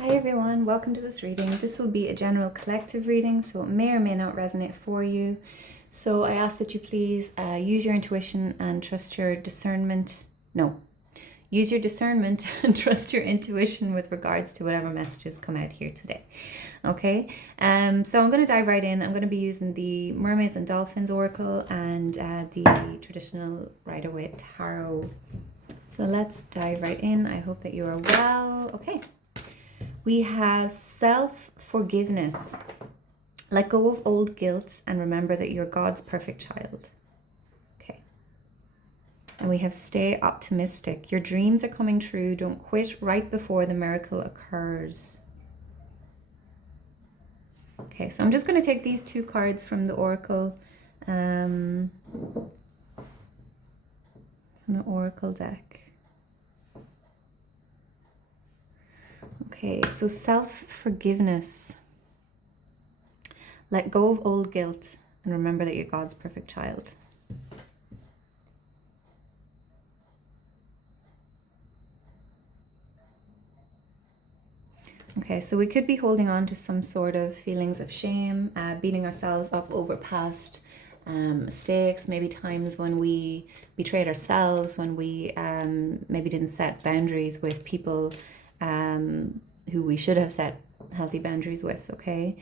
Hi everyone, welcome to this reading. This will be a general collective reading, so it may or may not resonate for you. So I ask that you please use your intuition and trust your discernment. No, use your discernment and trust your intuition with regards to whatever messages come out here today. Okay, so I'm going to dive right in. I'm going to be using the Mermaids and Dolphins Oracle and the traditional Rider-Waite Tarot. So let's dive right in. I hope that you are well. Okay. We have self-forgiveness. Let go of old guilt and remember that you're God's perfect child. Okay. And we have stay optimistic. Your dreams are coming true. Don't quit right before the miracle occurs. Okay, so I'm just going to take these two cards from the Oracle, from the Oracle deck. Okay, so self-forgiveness. Let go of old guilt and remember that you're God's perfect child. Okay, so we could be holding on to some sort of feelings of shame, beating ourselves up over past mistakes, maybe times when we betrayed ourselves, when we maybe didn't set boundaries with people who we should have set healthy boundaries with, okay?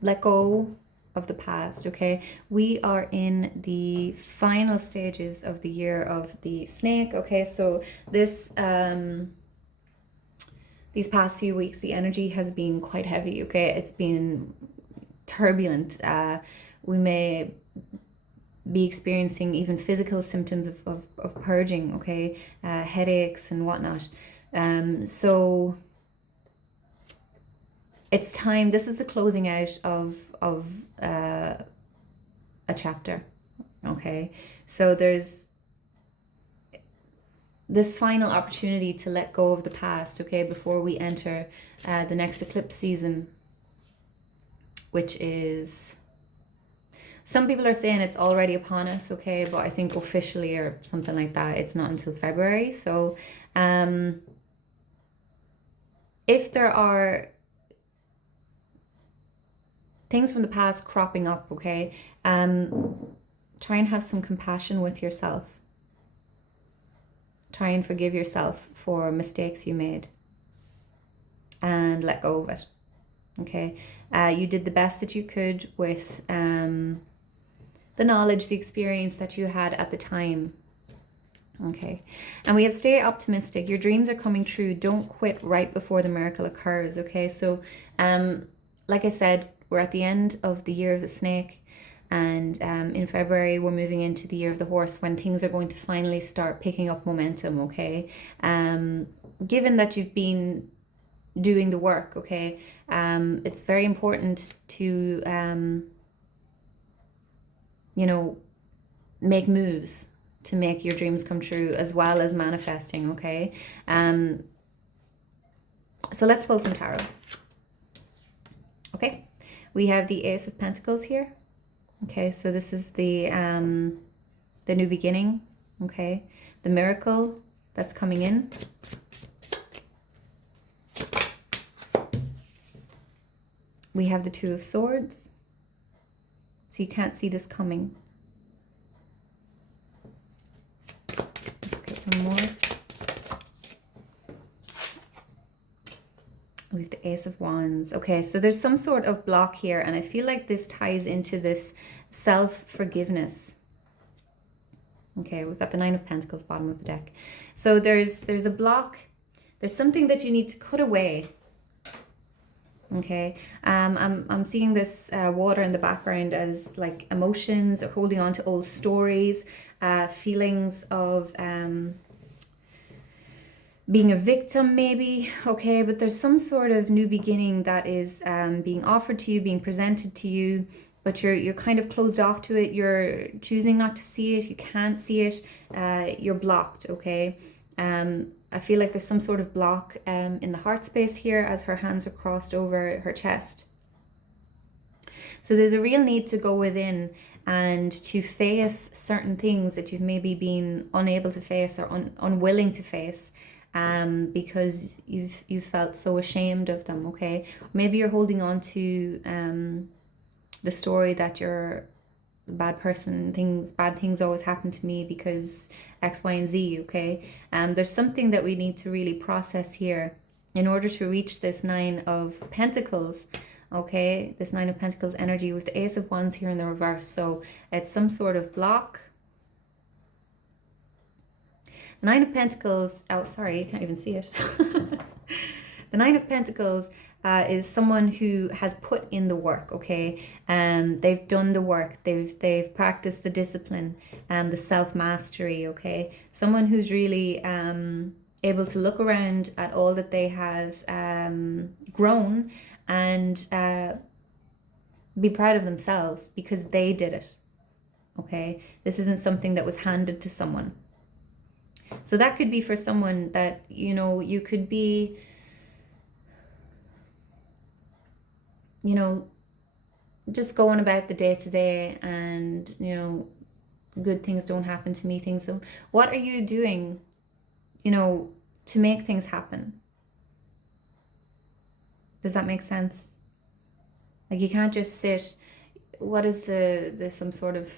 Let go of the past, okay? We are in the final stages of the year of the snake, okay? So this, these past few weeks, the energy has been quite heavy, okay? It's been turbulent. We may be experiencing even physical symptoms of purging, okay? Headaches and whatnot. So it's time. This is the closing out of a chapter, okay? So there's this final opportunity to let go of the past, okay, before we enter the next eclipse season, which is, some people are saying it's already upon us, okay, but I think officially or something like that, it's not until February. So if there are things from the past cropping up, okay, try and have some compassion with yourself. Try and forgive yourself for mistakes you made and let go of it, okay? You did the best that you could with the knowledge, the experience that you had at the time, okay? And we have stay optimistic. Your dreams are coming true. Don't quit right before the miracle occurs, okay? So like I said, we're at the end of the year of the snake, and in February we're moving into the year of the horse, when things are going to finally start picking up momentum, okay? Given that you've been doing the work, okay, it's very important to you know, make moves to make your dreams come true, as well as manifesting, okay? So let's pull some tarot. Okay, we have the Ace of Pentacles here. Okay, so this is the new beginning, okay? The miracle that's coming in. We have the Two of Swords. So you can't see this coming. Let's get some more. We have the Ace of Wands. Okay, so there's some sort of block here, and I feel like this ties into this self-forgiveness. Okay, we've got the Nine of Pentacles, bottom of the deck. So there's a block. There's something that you need to cut away. Okay, I'm seeing this water in the background as like emotions, or holding on to old stories, feelings of being a victim maybe, okay? But there's some sort of new beginning that is being offered to you, being presented to you, but you're kind of closed off to it. You're choosing not to see it. You can't see it. You're blocked, okay? I feel like there's some sort of block in the heart space here, as her hands are crossed over her chest. So there's a real need to go within and to face certain things that you've maybe been unable to face or unwilling to face. because you've felt so ashamed of them, okay? Maybe you're holding on to the story that you're a bad person, bad things always happen to me because X, Y, and Z, okay? There's something that we need to really process here in order to reach this Nine of Pentacles, okay? This Nine of Pentacles energy with the Ace of Wands here in the reverse. So it's some sort of block. The Nine of Pentacles, oh, sorry, you can't even see it. The Nine of Pentacles is someone who has put in the work, okay? They've done the work, they've practiced the discipline and the self-mastery, okay? Someone who's really able to look around at all that they have grown and be proud of themselves because they did it, okay? This isn't something that was handed to someone. So that could be for someone that, you know, you could be, you know, just going about the day to day and, you know, good things don't happen to me, things don't. What are you doing, you know, to make things happen? Does that make sense? Like, you can't just sit, what is there's some sort of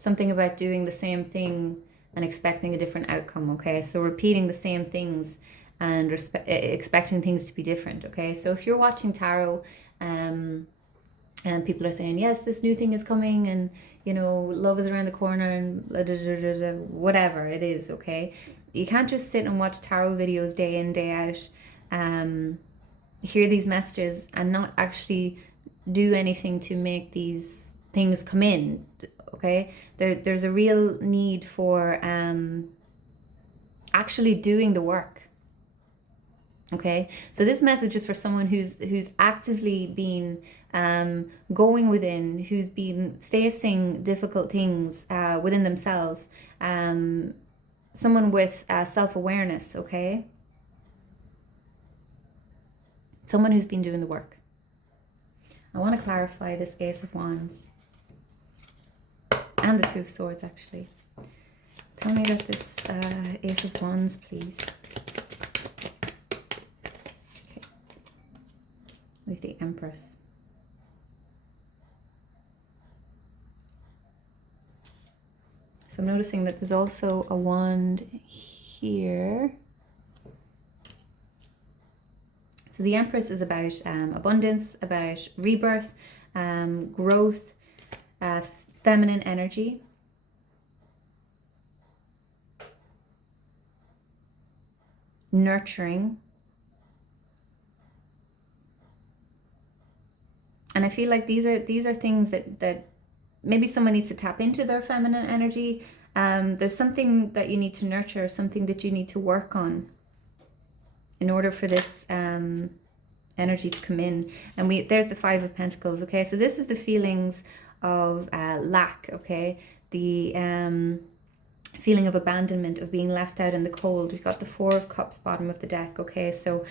something about doing the same thing and expecting a different outcome, okay? So repeating the same things and expecting things to be different, okay? So if you're watching tarot and people are saying, yes, this new thing is coming and, you know, love is around the corner and blah, blah, blah, blah, blah, whatever it is, okay? You can't just sit and watch tarot videos day in, day out, hear these messages and not actually do anything to make these things come in, okay? There's a real need for actually doing the work. Okay, so this message is for someone who's actively been going within, who's been facing difficult things within themselves, someone with self-awareness, okay? Someone who's been doing the work. I want to clarify this Ace of Wands and the Two of Swords, actually. Tell me about this Ace of Wands, please. With the Empress. So I'm noticing that there's also a wand here. So the Empress is about abundance, about rebirth, growth, feminine energy. Nurturing. And I feel like these are things that maybe someone needs to tap into their feminine energy. There's something that you need to nurture, something that you need to work on in order for this energy to come in. And there's the Five of Pentacles, okay? So this is the feelings of lack, okay? The feeling of abandonment, of being left out in the cold. We've got the Four of Cups, bottom of the deck, okay? So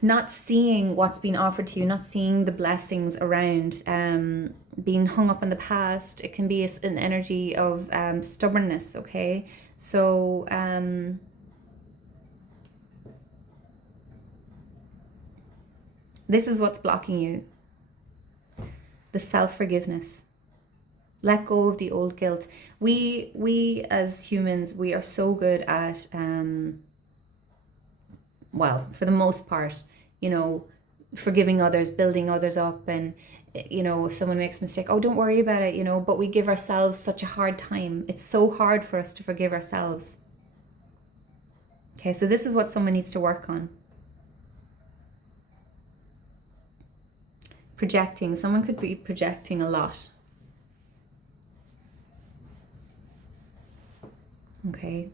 not seeing what's been offered to you, not seeing the blessings around, being hung up in the past. It can be an energy of stubbornness, okay? So this is what's blocking you. The self-forgiveness. Let go of the old guilt. We as humans, we are so good at well, for the most part, you know, forgiving others, building others up, and, you know, if someone makes a mistake, oh, don't worry about it, you know, but we give ourselves such a hard time. It's so hard for us to forgive ourselves. Okay, so this is what someone needs to work on. Projecting. Someone could be projecting a lot. Okay.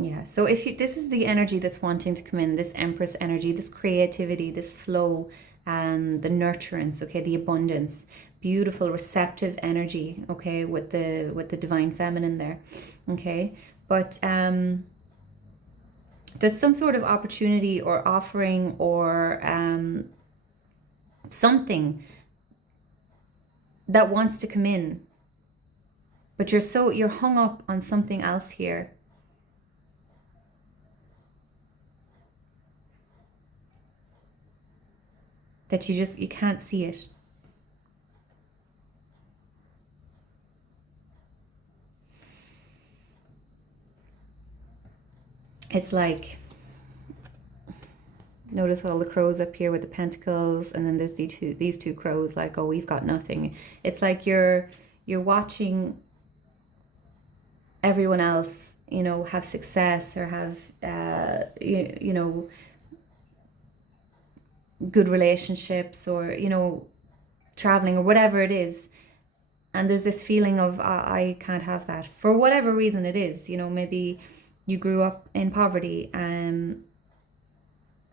Yeah, so this is the energy that's wanting to come in, this Empress energy, this creativity, this flow, the nurturance, okay, the abundance, beautiful, receptive energy, okay, with the divine feminine there, okay, but there's some sort of opportunity or offering or something that wants to come in, but you're hung up on something else here. That you can't see it. It's like, notice all the crows up here with the pentacles, and then there's these two crows, like, oh, we've got nothing. It's like you're watching everyone else, you know, have success or have you know, good relationships, or, you know, traveling or whatever it is, and there's this feeling of I can't have that for whatever reason it is. You know, maybe you grew up in poverty,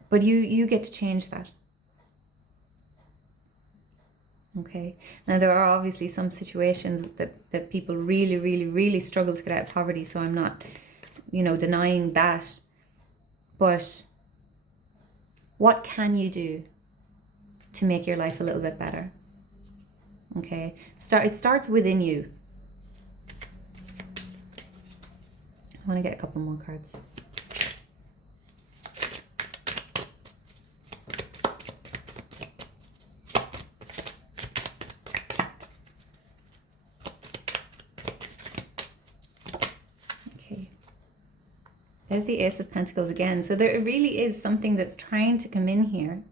but you get to change that. Okay, now there are obviously some situations that people really, really, really struggle to get out of poverty, so I'm not, you know, denying that. But what can you do to make your life a little bit better? Okay, it starts within you. I want to get a couple more cards. Okay. There's the Ace of Pentacles again. So there really is something that's trying to come in here.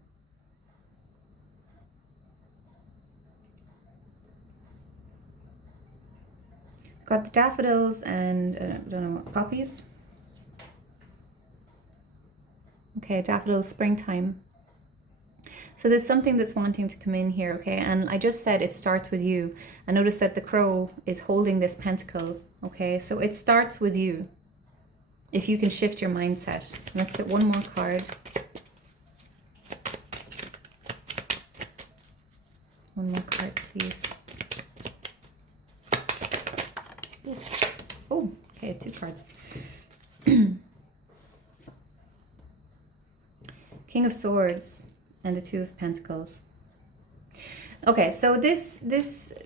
Got the daffodils and I don't know, poppies. Okay, daffodils, springtime. So there's something that's wanting to come in here, okay? And I just said it starts with you. I notice that the crow is holding this pentacle, okay? So it starts with you. If you can shift your mindset. Let's get one more card. One more card, please. Oh, okay, 2 cards. King of Swords and the 2 of Pentacles. Okay, so this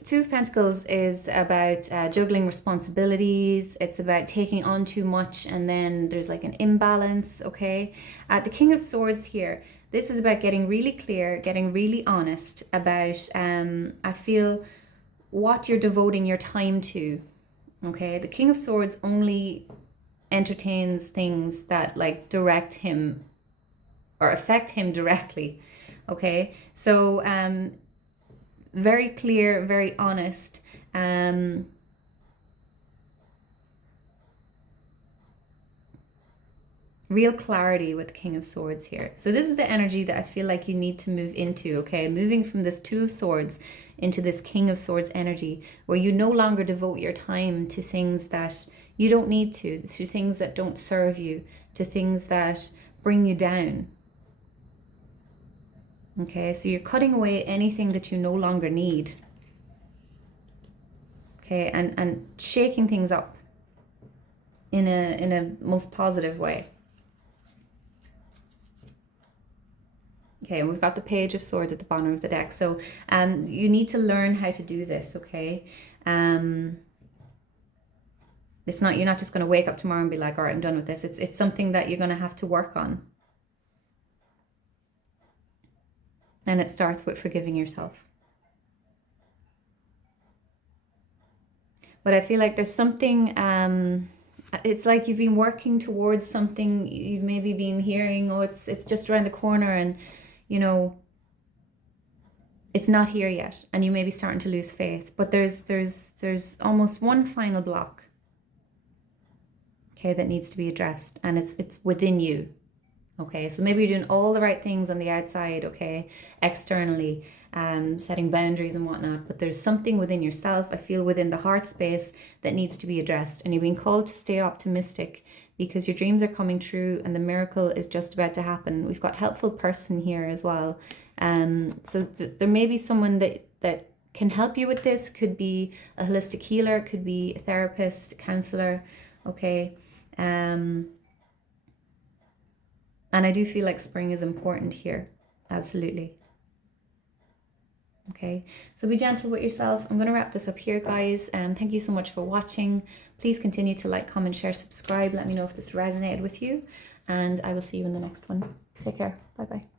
2 of Pentacles is about juggling responsibilities. It's about taking on too much, and then there's like an imbalance, okay? The King of Swords here, this is about getting really clear, getting really honest about, I feel, what you're devoting your time to, okay? The King of Swords only entertains things that like direct him or affect him directly, okay? So, very clear, very honest. Real clarity with the King of Swords here. So this is the energy that I feel like you need to move into, okay? Moving from this 2 of Swords into this King of Swords energy, where you no longer devote your time to things that you don't need to things that don't serve you, to things that bring you down. Okay, so you're cutting away anything that you no longer need. Okay, and shaking things up in a most positive way. Okay, and we've got the Page of Swords at the bottom of the deck. So you need to learn how to do this, okay? It's not, you're not just going to wake up tomorrow and be like, all right, I'm done with this. It's something that you're going to have to work on. And it starts with forgiving yourself. But I feel like there's something, it's like you've been working towards something. You've maybe been hearing, oh, it's just around the corner, and, you know, it's not here yet. And you may be starting to lose faith. But there's almost one final block, okay, that needs to be addressed. And it's within you. Okay, so maybe you're doing all the right things on the outside, okay, externally, setting boundaries and whatnot, but there's something within yourself, I feel, within the heart space that needs to be addressed. And you're being called to stay optimistic, because your dreams are coming true and the miracle is just about to happen. We've got helpful person here as well. So there may be someone that can help you with this. Could be a holistic healer, could be a therapist, counselor, okay. And I do feel like spring is important here. Absolutely. Okay, so be gentle with yourself. I'm going to wrap this up here, guys. Thank you so much for watching. Please continue to like, comment, share, subscribe. Let me know if this resonated with you, and I will see you in the next one. Take care. Bye bye.